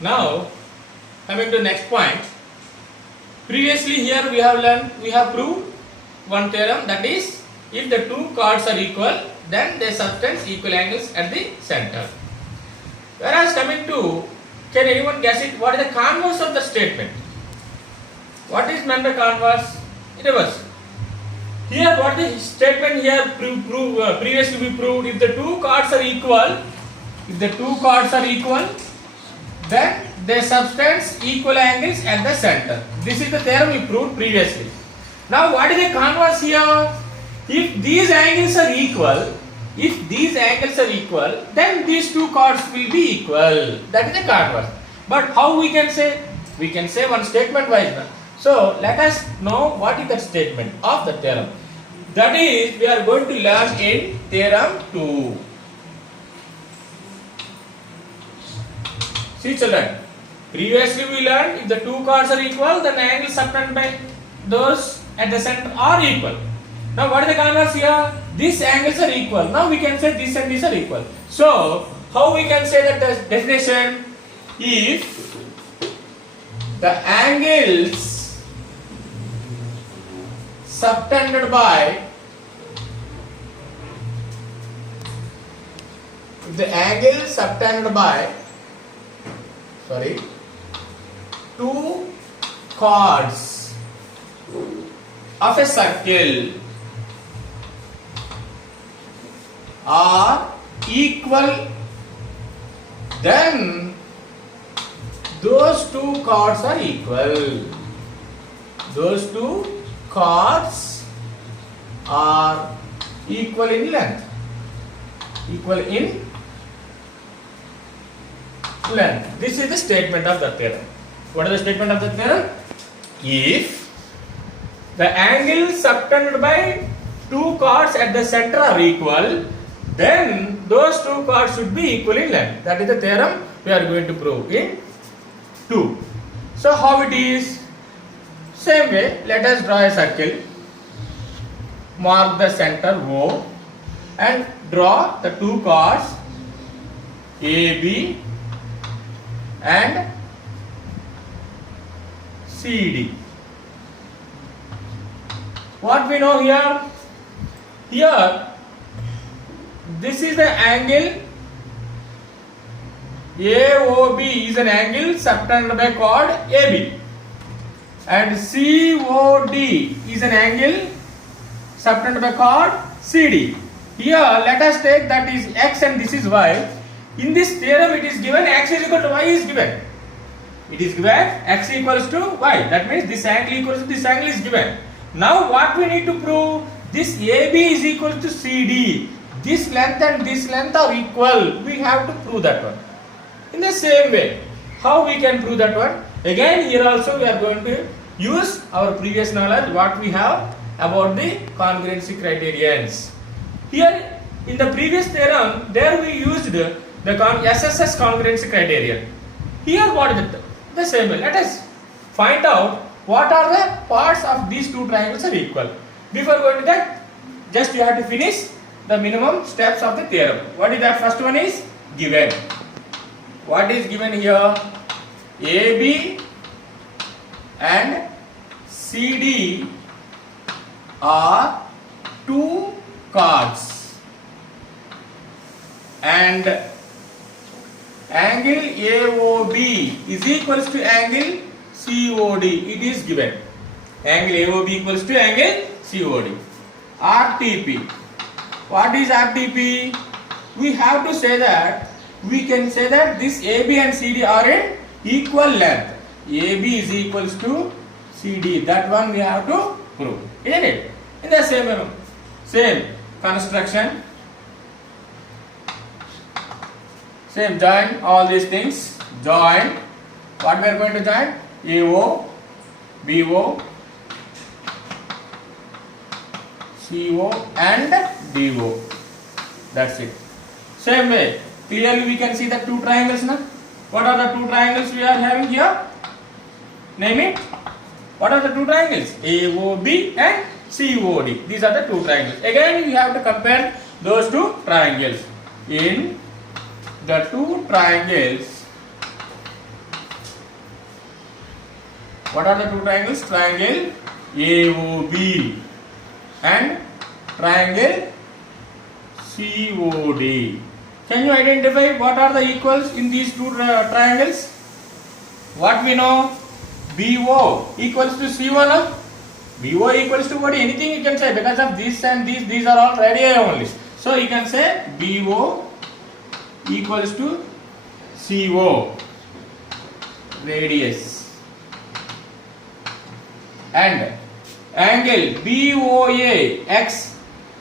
Now, coming to next point. Previously here we have proved one theorem, that is, if the two chords are equal, then they subtend equal angles at the center. Whereas coming to, can anyone guess it? What is the converse of the statement? What is meant by converse? Reverse. Here, what the statement here previously we proved, if the two chords are equal, then they subtend equal angles at the center. This is the theorem we proved previously. Now, what is the converse here? If these angles are equal, then these two chords will be equal. That is the converse. But how we can say? We can say one statement wise. So let us know what is the statement of the theorem. That is, we are going to learn in theorem 2. See children, previously we learned if the two chords are equal, then the angles subtended by those at the center are equal. Now what is the converse here? These angles are equal. Now we can say this and this are equal. So how we can say that the definition? If the angles subtended by two chords of a circle are equal, then those two chords are equal. Those two chords are equal in length. This is the statement of the theorem. What is the statement of the theorem? If the angles subtended by two chords at the center are equal, then those two chords should be equal in length. That is the theorem we are going to prove in 2. So how it is? Same way, let us draw a circle, mark the center O and draw the two chords AB and CD. What we know here? Here, this is the angle AOB is an angle subtended by chord AB, and COD is an angle subtended by chord CD. Here, let us take that is X and this is Y. In this theorem, it is given X is equal to Y is given. It is given X equals to Y. That means this angle equals to this angle is given. Now, what we need to prove? This AB is equal to CD. This length and this length are equal. We have to prove that one. In the same way, how we can prove that one? Again, here also we are going to use our previous knowledge, what we have about the congruency criterions. Here, in the previous theorem, there we used the SSS congruency criterion. Here, what is it? The same way. Let us find out what are the parts of these two triangles are equal. Before going to that, just you have to finish the minimum steps of the theorem. What is that? First one is given. What is given here? AB and CD are two chords, and angle AOB is equals to angle COD. It is given. Angle AOB equals to angle COD. RTP. What is RTP? We have to say that, we can say that this AB and CD are in equal length. AB is equals to CD. That one we have to prove. Isn't it? In the same construction. Same, join all these things. Join. What we are going to join? AO, BO, CO and DO. That's it. Same way, clearly we can see the two triangles now. What are the two triangles we are having here? Name it. What are the two triangles? AOB and COD. These are the two triangles. Again, we have to compare those two triangles. In the two triangles What are the two triangles? Triangle AOB and triangle COD. Can you identify what are the equals in these two triangles? What we know? BO equals to C1. BO equals to what? Anything you can say because of this and these are all radii only. So you can say BO equals to CO, radius, and angle BOA X,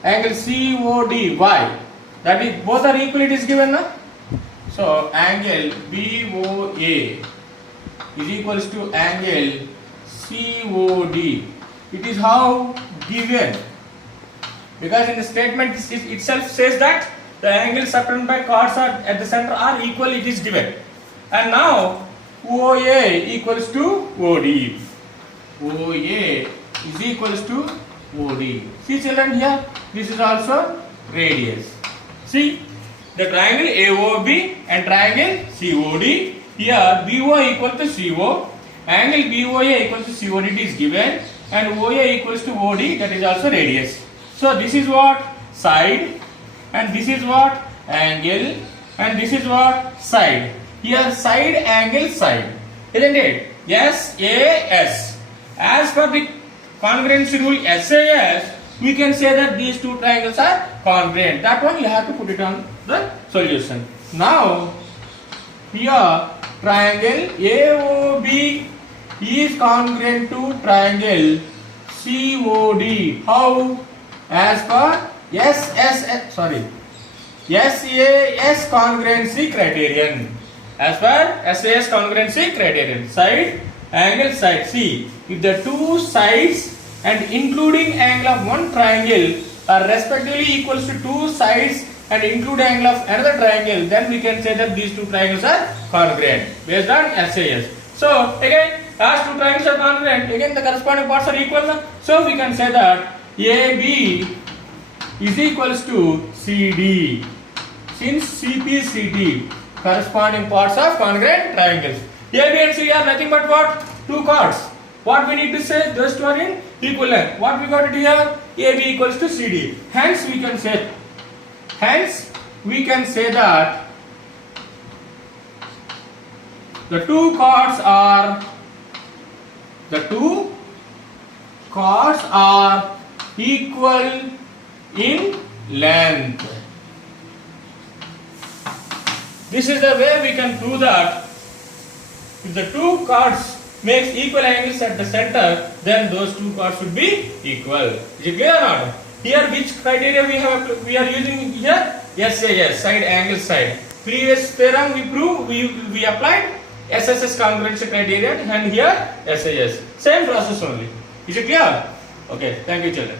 angle COD Y, that is both are equal, it is given na? So angle BOA is equals to angle COD. It is how given, because in the statement itself says that the angles subtended by chords are at the center are equal, it is given. And now OA equals to OD. OA is equals to OD. See children, here this is also radius. See the triangle AOB and triangle COD. Here BO equal to CO, angle BOA equals to COD, it is given, and OA equals to OD, that is also radius. So this is what? Side, and this is what? Angle, and this is what? Side. Here side, angle, side, isn't it? SAS. As per the congruency rule SAS, we can say that these two triangles are congruent. That one you have to put it on the solution. Now here triangle AOB is congruent to triangle COD. How? As per SAS congruency criterion. As per SAS congruency criterion. Side, angle, side. See, if the two sides and including angle of one triangle are respectively equals to two sides and include angle of another triangle, then we can say that these two triangles are congruent based on SAS. So again, as two triangles are congruent, again the corresponding parts are equal. So we can say that AB is equals to CD. Since CP, CD, corresponding parts of congruent triangles. AB and CD are nothing but what? Two chords. What we need to say? Those two are in equal length. What we got it here? AB equals to CD. Hence we can say that the two chords are equal in length. This is the way we can prove that if the two chords makes equal angles at the center, then those two chords should be equal. Is it clear or not? Here which criteria we are using here? SAS, side, angle, side. Previous theorem we applied SSS congruency criterion, and here SAS. Same process only. Is it clear? Okay, thank you children.